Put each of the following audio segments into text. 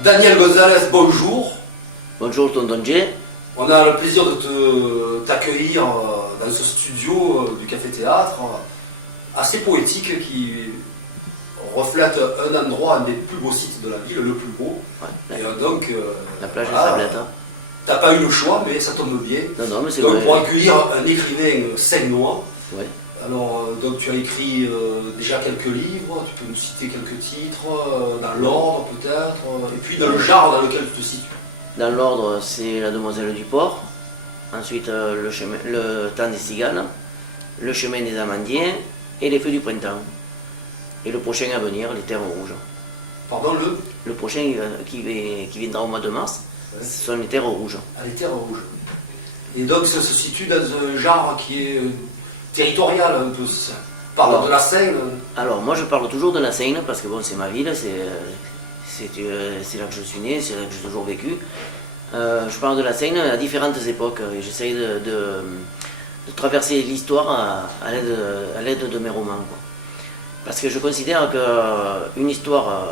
Daniel Gonzalez, bonjour. Bonjour tonton Jay. On a le plaisir de t'accueillir dans ce studio du Café Théâtre, assez poétique, qui reflète un endroit, un des plus beaux sites de la ville, le plus beau. Ouais, et donc, la plage voilà, de Sablette. Hein. T'as pas eu le choix, mais ça tombe bien. Non, mais c'est donc vrai. pour accueillir un écrivain seignois. Ouais. Alors, donc tu as écrit déjà quelques livres, tu peux nous citer quelques titres, dans l'ordre peut-être, et puis dans le genre dans lequel tu te situes. Dans l'ordre, c'est La Demoiselle du Port, ensuite le Temps des Cigales, Le Chemin des Amandiers et Les Feux du Printemps. Et le prochain à venir, Les Terres Rouges. Pardon, Le prochain qui viendra au mois de mars, ouais. Ce sont Les Terres Rouges. Ah, Les Terres Rouges. Et donc ça se situe dans un genre qui est territorial un peu. Parle de la Seine. Alors moi je parle toujours de la Seine parce que bon, c'est ma ville, c'est là que je suis né, c'est là que j'ai toujours vécu. Je parle de la Seine à différentes époques et j'essaye de traverser l'histoire à l'aide de mes romans. Quoi. Parce que je considère qu'une histoire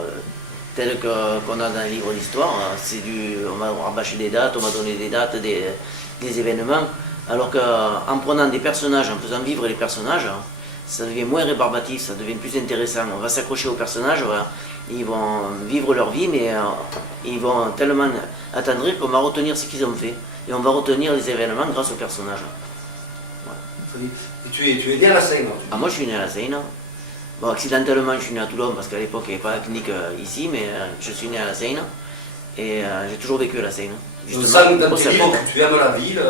telle qu'on a dans les livres d'histoire, on va rabâcher des dates, on va donner des dates, des événements, alors qu'en prenant des personnages, en faisant vivre les personnages, ça devient moins rébarbatif, ça devient plus intéressant. On va s'accrocher aux personnages, ils vont vivre leur vie, mais ils vont tellement attendrir qu'on va retenir ce qu'ils ont fait. Et on va retenir les événements grâce aux personnages. Ouais. Et tu es né à la Seine? Ah, moi je suis né à la Seine. Bon, accidentellement je suis né à Toulon parce qu'à l'époque il n'y avait pas la clinique ici, mais je suis né à la Seine. Et j'ai toujours vécu à la Seine. Justement, dans tes livres, tu aimes la ville.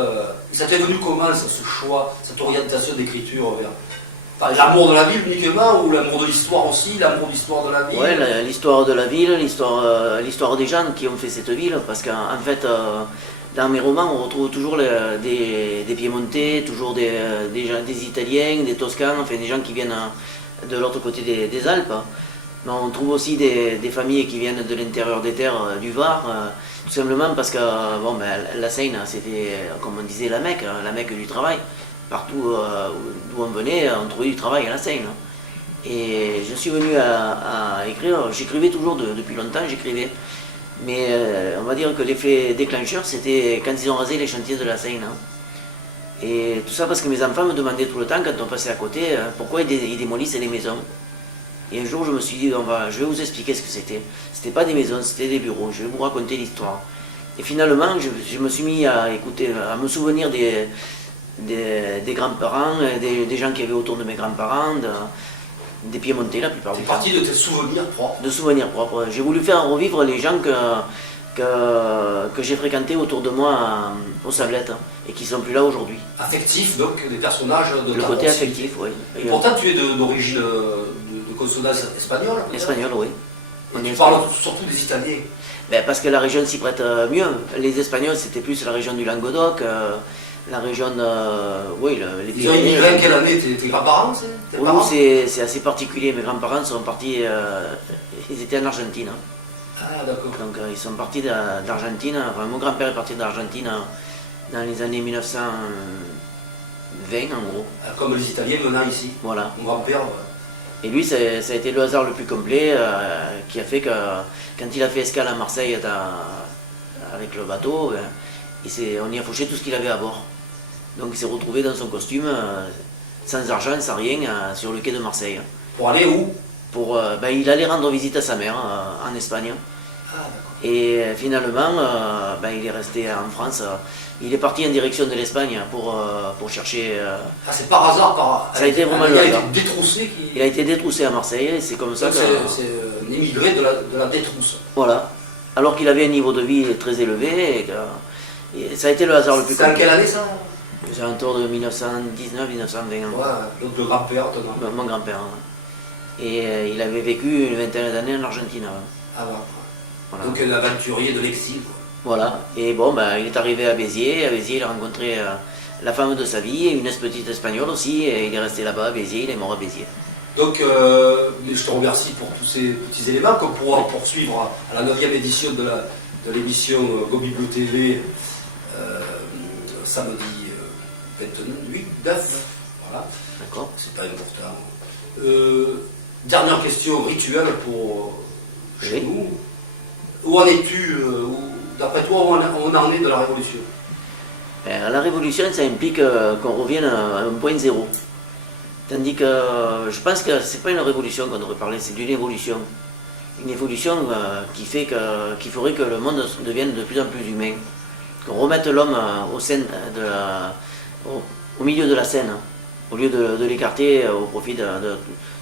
Ça t'est venu comment, ça, ce choix, cette orientation d'écriture vers l'amour de la ville uniquement, ou l'amour de l'histoire aussi, l'amour de l'histoire de la ville? Oui, l'histoire de la ville, l'histoire des gens qui ont fait cette ville, parce qu'en fait, dans mes romans, on retrouve toujours des Piémontais, toujours des Italiens, des Toscans, enfin des gens qui viennent de l'autre côté des Alpes. Mais on trouve aussi des familles qui viennent de l'intérieur des terres du Var, tout simplement parce que bon, la Seine, c'était, comme on disait, la Mecque du travail. Partout d'où on venait, on trouvait du travail à la Seine. Et je suis venu à écrire, j'écrivais toujours depuis longtemps, j'écrivais. Mais on va dire que l'effet déclencheur, c'était quand ils ont rasé les chantiers de la Seine. Et tout ça parce que mes enfants me demandaient tout le temps, quand on passait à côté, pourquoi ils démolissaient les maisons. Et un jour, je me suis dit, je vais vous expliquer ce que c'était. C'était pas des maisons, c'était des bureaux, je vais vous raconter l'histoire. Et finalement, je me suis mis à écouter, à me souvenir des grands-parents, des gens qui avaient autour de mes grands-parents, des Piémontais la plupart du temps. C'est parti de tes souvenirs propres. De souvenirs propres. J'ai voulu faire revivre les gens que j'ai fréquentés autour de moi aux Sablettes et qui ne sont plus là aujourd'hui. Affectif, donc, des personnages de le côté affectif, oui. Et pourtant, tu es d'origine de consonance espagnole. Espagnol, oui. Et tu parles surtout des Italiens. Ben, parce que la région s'y prête mieux. Les Espagnols, c'était plus la région du Languedoc. La région, oui, les Pyrénées. Ils ont immigré en quelle année? Tes grands-parents? Oui, c'est assez particulier. Mes grands-parents sont partis, ils étaient en Argentine. Ah, d'accord. Donc ils sont partis d'Argentine. Enfin, mon grand-père est parti d'Argentine dans les années 1920, en gros. Comme les Italiens venant ici. Voilà. Mon grand-père. Et lui, ça a été le hasard le plus complet qui a fait que quand il a fait escale à Marseille avec le bateau, on y a fauché tout ce qu'il avait à bord. Donc il s'est retrouvé dans son costume, sans argent, sans rien, sur le quai de Marseille. Pour aller où? Il allait rendre visite à sa mère en Espagne. Ah, d'accord. Et finalement, il est resté en France. Il est parti en direction de l'Espagne pour chercher... Ah, c'est par hasard, ça a été vraiment le hasard. Il a été détroussé à Marseille, et c'est comme ça que... C'est un immigré de la détrousse. Voilà. Alors qu'il avait un niveau de vie très élevé, et ça a été le hasard le plus compliqué. C'est en quelle année ça? C'est autour de 1919-1920. Ouais, donc le grand-père, mon grand-père. Et il avait vécu une vingtaine d'années en Argentine. Ah bah. Voilà. Donc un aventurier de l'exil. Voilà. Et bon, il est arrivé à Béziers. À Béziers, il a rencontré la femme de sa vie, une petite espagnole aussi. Et il est resté là-bas à Béziers, il est mort à Béziers. Donc je te remercie pour tous ces petits éléments qu'on pourra poursuivre à la 9e édition de l'émission Gobi Bleu TV samedi 28, 9. Voilà. D'accord. C'est pas important. Dernière question rituelle pour chez nous. où en es-tu d'après toi, où on en est de la révolution? La révolution, ça implique qu'on revienne à un point zéro. Tandis que je pense que c'est pas une révolution qu'on devrait parler, c'est d'une évolution. Une évolution qui ferait que le monde devienne de plus en plus humain. Qu'on remette l'homme au milieu de la scène, au lieu de l'écarter au profit de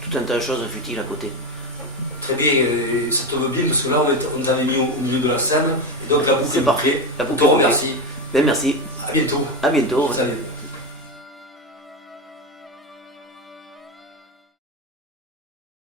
tout un tas de choses futiles à côté. Très bien, et ça tombe bien parce que là on nous avait mis au milieu de la scène, et donc la boucle C'est est parfait. bouclée. La Je boucle te est bouclée. remercie. Ben merci. À bientôt. À bientôt. Salut.